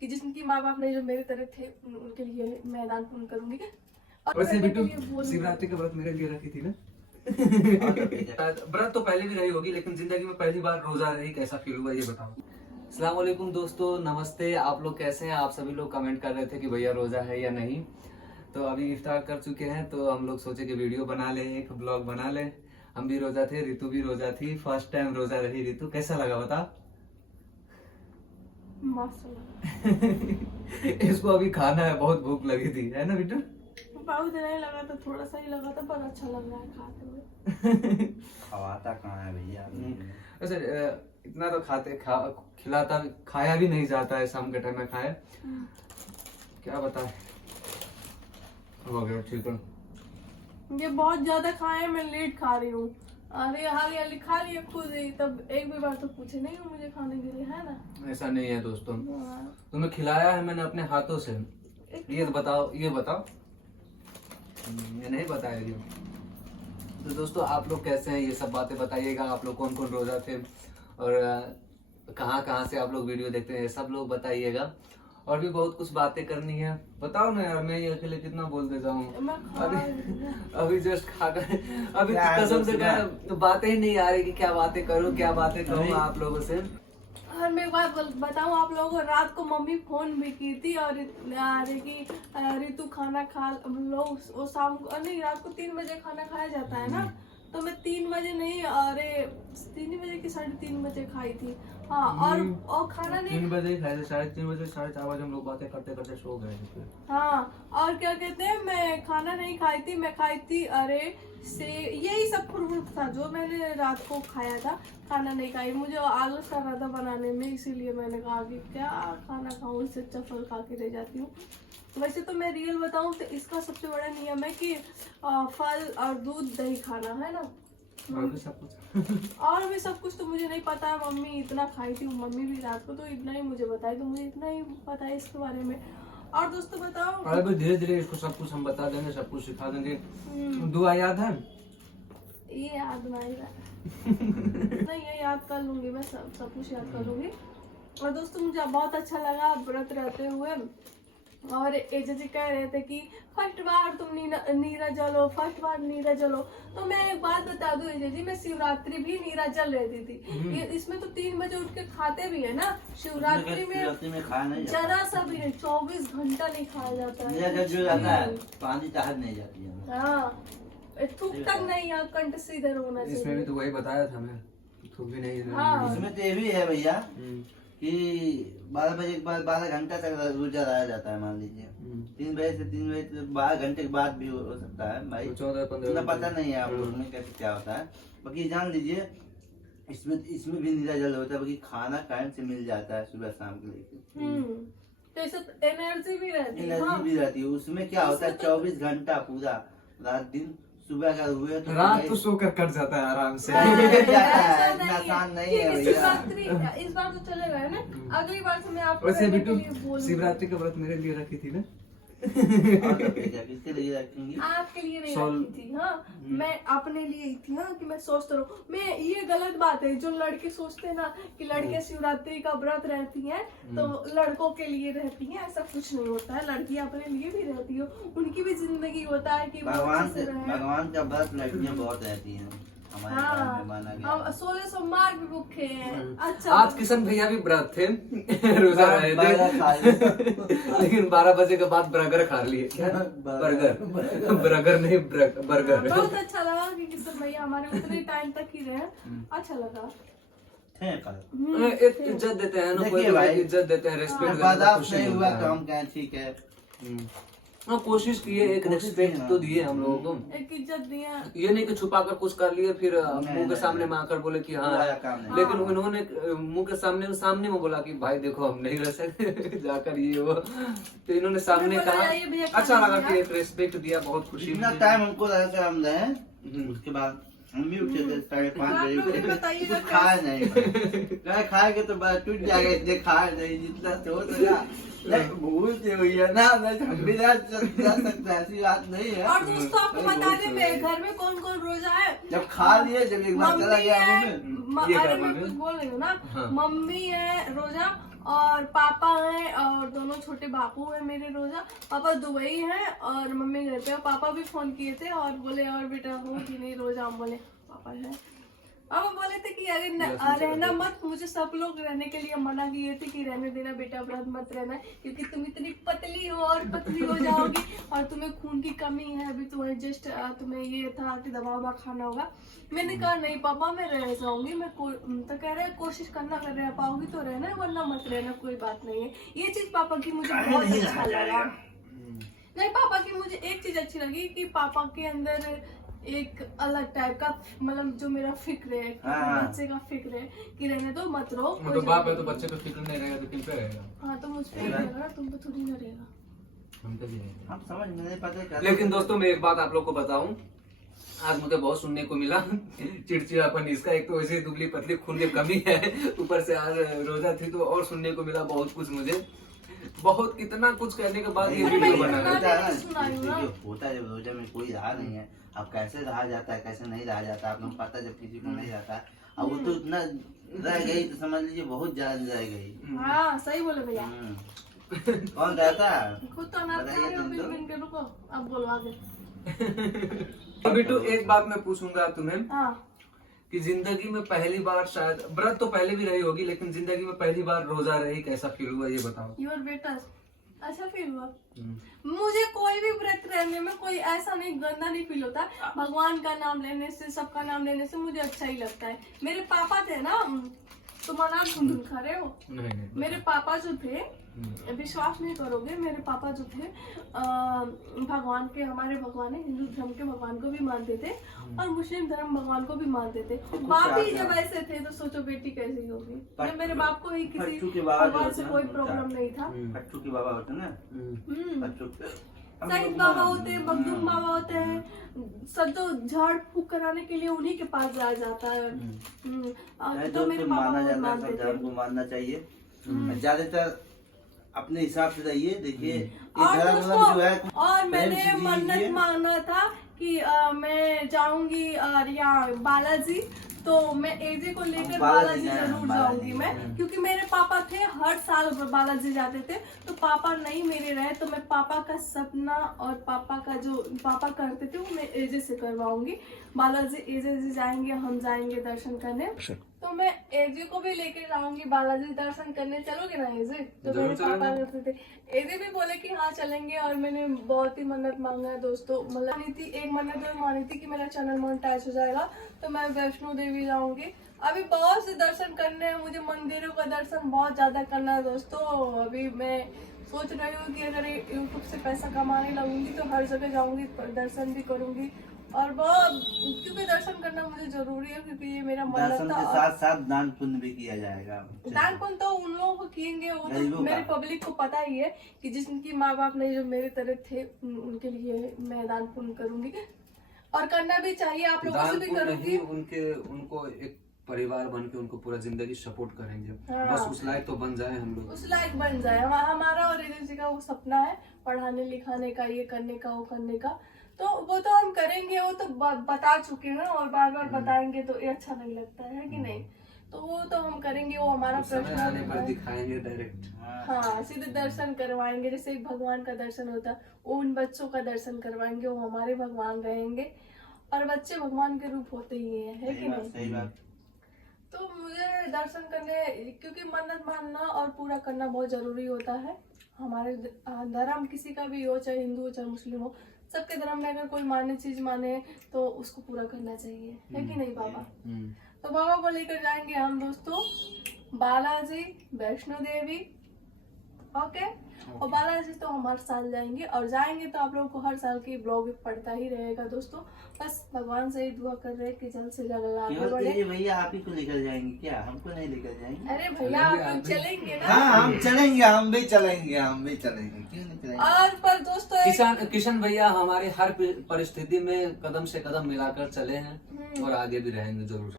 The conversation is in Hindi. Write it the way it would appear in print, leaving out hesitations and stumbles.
कि जिनकी माँ बाप नहीं जो मेरे तरह थे उनके लिए मैं दान पुण्य करूंगी। वैसे बिट्टू शिवरात्रि का व्रत मेरे लिए रखी थी ना? व्रत तो पहले भी रही होगी, लेकिन जिंदगी में पहली बार रोजा रही, कैसा फील हुआ ये बताओ। अस्सलाम वालेकुम दोस्तों, नमस्ते। आप लोग कैसे हैं? आप सभी लोग कमेंट कर रहे थे कि भैया रोजा है या नहीं। तो अभी इफ्तार कर चुके हैं, तो हम लोग सोचे कि वीडियो बना ले, एक ब्लॉग बना ले। हम भी रोजा थे, रितु भी रोजा थी, फर्स्ट टाइम रोजा रही रितु। कैसा लगा बता? इसको अभी खाना है, बहुत भूख लगी थी, है ना बिट्टू? बहुत नहीं लगा था, थोड़ा सा ही लगा था, पर अच्छा लग रहा है खाते हुए। खवाता कहाँ है भैया? वैसे इतना तो खिलाता खाया भी नहीं जाता है, शाम के टाइम में खाए क्या बताए। हो गया ठीक है। ये बहुत ज्यादा खाए, मैं लेट खा रही हूँ। अरे हाल हाल खा लिया खुद ही, तब एक भी बार तो पूछे नहीं हो मुझे खाने के लिए, है ना? ऐसा नहीं है दोस्तों, तुम्हें खिलाया है मैंने अपने हाथों से। ये बताओ ये नहीं बताया। तो दोस्तों आप लोग कैसे हैं, ये सब बातें बताइएगा। आप लोग कौन कौन रोजा थे और कहाँ से आप लोग वीडियो देखते हैं, सब लोग बताइएगा। और भी बहुत कुछ बातें करनी है, बताओ ना यार। मैं ये अकेले कितना बोल देता हूँ। अभी जस्ट खाकर अभी कसम से बातें ही नहीं आ रही कि क्या बातें करूँ, क्या बातें करूँ आप लोगों से। और मैं एक बात बताऊँ आप लोगों को, रात को मम्मी फोन भी की थी और रितु खाना खा लो। वो शाम को नहीं, रात को 3 बजे खाना खाया जाता है ना, तो मैं 3 बजे नहीं, अरे 3 बजे की 3:30 बजे खाई थी। हाँ, और खाना नहीं 3 बजे खाए थे, 3:30 बजे 4:30 बजे हम लोग बातें करते करते सो गए थे। हाँ, और क्या कहते हैं, मैं खाना नहीं खाई थी, मैं खाई थी अरे से यही सब फ्रूट था जो मैंने रात को खाया था। खाना नहीं खाई, मुझे आलस कर रहा था बनाने में, इसीलिए मैंने कहा कि क्या खाना खाऊं, इससे अच्छा फल खा के रह जाती हूँ। वैसे तो मैं रियल बताऊं तो इसका सबसे बड़ा नियम है कि फल और दूध दही खाना, है ना? और भी सब कुछ तो मुझे नहीं पता है। मम्मी इतना खाई थी, मम्मी भी रात को, तो इतना ही मुझे बताई, तो मुझे इतना ही पता है इसके बारे में। और दोस्तों बताओ, अरे धीरे धीरे इसको सब कुछ हम बता देंगे, सब कुछ सिखा देंगे। दुआ याद है? ये याद नहीं रहा। नहीं, ये याद कर लूंगी, मैं सब कुछ याद कर लूंगी। और दोस्तों मुझे बहुत अच्छा लगा व्रत रहते हुए। और एजा जी कह रहे थे कि फर्स्ट बार तुम नीरा जलो, फर्स्ट बार नीरा जलो। तो मैं एक बात बता दूं एजा जी, मैं शिवरात्रि भी नीरा जल रहती थी। ये इसमें तो 3 बजे उठ के खाते भी है ना। शिवरात्रि में खाया नहीं जरा सा भी नहीं, 24 घंटा नहीं खाया जाता है। पानी चाहत नहीं जाती है। हाँ, थूक तक नहीं, कंठ सीधे होना चाहिए। इसमें भी तो वही बताया था मैं, थूक भी नहीं। हाँ। इसमें तो ये भी है भैया कि 12 बजे के बाद 12 घंटा तक रोजा रहा जाता है। मान लीजिए 3 बजे से 3 बजे तक 12 घंटे के बाद भी हो सकता है भाई, 14-15 पता नहीं है आप लोग में कैसे क्या होता है। बाकी जान लीजिए इसमें भी नीरा जल होता है, बाकी खाना टाइम से मिल जाता है सुबह शाम के लिए, तो इससे एनर्जी भी रहती है। एनर्जी भी रहती है। उसमें क्या होता है 24 घंटा पूरा रात दिन, सुबह अगर हुए तो रात तो सोकर कट जाता है आराम से। आसान नहीं है शिवरात्रि इस बार तो चलेगा है ना, अगली बार से मैं आपको वैसे बिट्टू शिवरात्रि का व्रत मेरे लिए रखी थी ना? किसके लिए रखेंगी? आपके लिए नहीं रखी थी। हाँ, मैं अपने लिए ही थी। हाँ, कि मैं सोचता रहूं। मैं ये गलत बात है जो लड़के सोचते हैं ना कि लड़के शिवरात्रि का व्रत रहती हैं तो लड़कों के लिए रहती हैं, ऐसा कुछ नहीं होता है। लड़कियां अपने लिए भी रहती हो, उनकी भी जिंदगी होता है कि भगवान का व्रत लड़कियां बहुत रहती हैं। हम 16 सोमवार भी भूखे हैं। अच्छा, आज किशन भैया भी व्रत थे, रोजा रहे थे, लेकिन 12 बजे के बाद बर्गर खा लिए। क्या? बर्गर नहीं, बर्गर। बहुत अच्छा लगा कि किशन भैया हमारे उतने टाइम तक ही रहे, अच्छा लगा। इज्जत देते हैं ना, कोई इज्जत देते हैं, रेस्पेक्ट नहीं हुआ तो हम कहें ठीक है। हाँ, कोशिश किए, एक रेस्पेक्ट तो दिए हम लोगों को, एक इज्जत दिया। ये नहीं कि छुपा कर कुछ कर लिए फिर मुंह के सामने में आकर बोले कि हाँ। लेकिन उन्होंने मुंह के सामने में बोला कि भाई देखो हम नहीं रह सकते जाकर ये वो, तो इन्होंने सामने कहा। अच्छा लगा कि एक रेस्पेक्ट दिया, बहुत खुशी। इतना टाइम हमको लगा हम रहे, उसके बाद हम भी उठे थे 5:30 बजे, कुछ खाया नहीं। खाएंगे तो टूट जाएगा, इसलिए खाया नहीं। जितना सोच रहा भूलते हुई है ना, हम भी जा सकते, ऐसी बात नहीं है। और दोस्तों आपको बता दें मेरे घर में कौन कौन रोजा है। जब खा लिए, जब एक बार चला गया अरे मैं कुछ बोल रही हूँ ना। मम्मी है रोजा, और पापा है, और छोटे बापू है मेरे रोजा, पापा दुबई है और मम्मी घर पे। पापा भी फोन किए थे और बोले और बेटा हो कि नहीं रोजा, हम बोले पापा है। पापा बोले थे कि अरे रहना मत, मुझे सब लोग रहने के लिए मना किए थे कि रहने देना बेटा, व्रत मत रहना क्योंकि तुम इतनी पतली हो और पतली हो जाओगी और तुम्हें खून की कमी है, अभी तुम्हें जस्ट तुम्हें ये था कि दवा ववा खाना होगा। मैंने कहा नहीं पापा मैं रह जाऊंगी, मैं तो कह रहे कोशिश करना, कर रह पाओगी तो रहना वरना मत रहना, कोई बात नहीं है। ये चीज पापा की मुझे बहुत अच्छा लगा। नहीं पापा की मुझे एक चीज अच्छी लगी कि पापा के अंदर एक अलग टाइप का मतलब जो मेरा फिक्र है, बच्चे का फिक्र है कि रहने दो मत रहो। तो बाप है तो बच्चे पे फिक्र नहीं रहेगा तो किन पे रहेगा? हाँ तो मुझ पे रहेगा ना, तुम पे थोड़ी ना रहेगा। हम पे भी रहेगा। हम समझ नहीं पाते। लेकिन दोस्तों मैं एक बात आप लोग को बताऊं, आज मुझे बहुत सुनने को मिला चिड़चिड़ापन इसका। एक तो वैसे दुबली पतली खून की कमी है, ऊपर से आज रोजा थी तो और सुनने को मिला बहुत कुछ मुझे, बहुत कितना कुछ करने के बाद ये वीडियो बना होता है जब रोजा में कोई रहा नहीं है, अब कैसे रहा जाता है कैसे नहीं रहा जाता आप लोग पता है, जब किसी को नहीं रहता है। अब वो तो इतना रह गई तो समझ लीजिए बहुत ज्यादा रह गई। हाँ सही बोले भैया। कौन रहता है खुद तो ना रुको, अब बोलो आगे। तो बिट्टू एक बात मैं पूछूंगा तुम्हें हाँ कि जिंदगी में पहली बार, शायद व्रत तो पहले भी रही होगी लेकिन जिंदगी में पहली बार रोजा रही, कैसा फील हुआ ये बताओ। योर बेटा अच्छा फील हुआ। मुझे कोई भी व्रत रहने में कोई ऐसा नहीं गंदा नहीं फील होता। भगवान का नाम लेने से, सबका नाम लेने से मुझे अच्छा ही लगता है। मेरे पापा थे ना, तुम्हारा नाम ढूंढ खा रहे हो। नहीं। मेरे पापा जो थे, विश्वास नहीं करोगे, मेरे पापा जो थे भगवान के, हमारे भगवान है, हिंदू धर्म के भगवान को भी मानते थे और मुस्लिम धर्म भगवान को भी मानते थे। बाप ही जब ऐसे थे तो सोचो बेटी कैसी होगी। जब मेरे बाप को ही किसी भगवान से कोई प्रॉब्लम नहीं था। बच्चों के बाबा होते ना, बच्चों के सईद बाबा होते हैं, मखदूम बाबा होते हैं, सब तो झाड़ फूक कराने के लिए उन्हीं के पास जाया जाता है। तो मेरे पापा मानते थे। को मानना चाहिए, ज्यादातर अपने हिसाब से रहिए। देखिए और मैंने मन्नत मांगा था कि मैं जाऊंगी यहाँ बालाजी, तो मैं एजे को लेकर बालाजी जरूर जाऊंगी मैं, क्योंकि मेरे पापा थे हर साल बालाजी जाते थे। तो पापा नहीं मेरे रहे तो मैं पापा का सपना और पापा का जो पापा करते थे वो मैं एजे से करवाऊंगी। बालाजी एजे से जाएंगे, हम जाएंगे दर्शन करने। तो मैं एजे को भी लेके जाऊंगी बालाजी दर्शन करने। चलोगे ना एजे? तो मेरे पापा करते थे, एजे भी बोले कि हाँ चलेंगे। और मैंने बहुत ही मन्नत मांगा है दोस्तों, मतलब एक मन्नत और मानी थी कि मेरा चैनल मोनेटाइज हो जाएगा तो मैं वैष्णो देवी जाऊंगी। अभी बहुत से दर्शन करने हैं मुझे, मंदिरों का दर्शन बहुत ज्यादा करना है दोस्तों। अभी मैं सोच रही हूँ कि अगर यूट्यूब से पैसा कमाने लगूंगी तो हर जगह जाऊंगी, दर्शन भी करूंगी। और बहुत क्योंकि दर्शन करना मुझे जरूरी है, क्योंकि ये मेरा मन्नत था। साथ साथ दान पुण्य भी किया जाएगा। दान पुण्य तो उन लोगों को किएंगे, वो तो मेरे पब्लिक को पता ही है कि जिनकी माँ बाप नहीं जो मेरे तरह थे उनके लिए मैं दान पुण्य करूंगी और करना भी चाहिए। आप लोगों से भी करूंगी। उनको एक परिवार बन के उनको पूरा जिंदगी सपोर्ट करेंगे। हाँ। बस उस लायक तो बन जाए हम लोग, उस लायक बन जाए। हमारा और एजेंसी का वो सपना है, पढ़ाने लिखाने का, ये करने का, वो करने का। तो वो तो हम करेंगे, वो तो बता चुके हैं और बार बार बताएंगे तो ये अच्छा नहीं लगता है कि नहीं? तो वो तो हम करेंगे, वो हमारा प्रश्न दिखाएंगे डायरेक्ट। हाँ सीधे दर्शन करवाएंगे, जैसे एक भगवान का दर्शन होता है उन बच्चों का दर्शन करवाएंगे, वो हमारे भगवान रहेंगे। और बच्चे भगवान के रूप होते ही है कि नहीं? सही बात। तो मुझे दर्शन करने, क्योंकि मन्नत मानना और पूरा करना बहुत जरूरी होता है। हमारे धर्म किसी का भी हो, चाहे हिंदू हो चाहे मुस्लिम हो, सबके धर्म में अगर कोई माने चीज माने तो उसको पूरा करना चाहिए, है कि नहीं बाबा? तो बाबा को लेकर जाएंगे हम दोस्तों बालाजी, वैष्णो देवी। ओके। और बालाजी तो हम हर साल जाएंगे, और जाएंगे तो आप लोगों को हर साल की ब्लॉग पड़ता ही रहेगा दोस्तों। बस भगवान से ही दुआ कर रहे हैं कि जल्द से जल्द आगे बढ़े। भैया आप ही को लेकर जाएंगे क्या? हमको नहीं लेकर जाएंगे? अरे भैया आप लोग चलेंगे ना? हाँ हम चलेंगे, हम भी चलेंगे, हम भी चलेंगे, क्यों नहीं चलेंगे? और पर दोस्तों किशन भैया हमारे हर परिस्थिति में कदम से कदम मिलाकर चले हैं और आगे भी रहेंगे जरूर।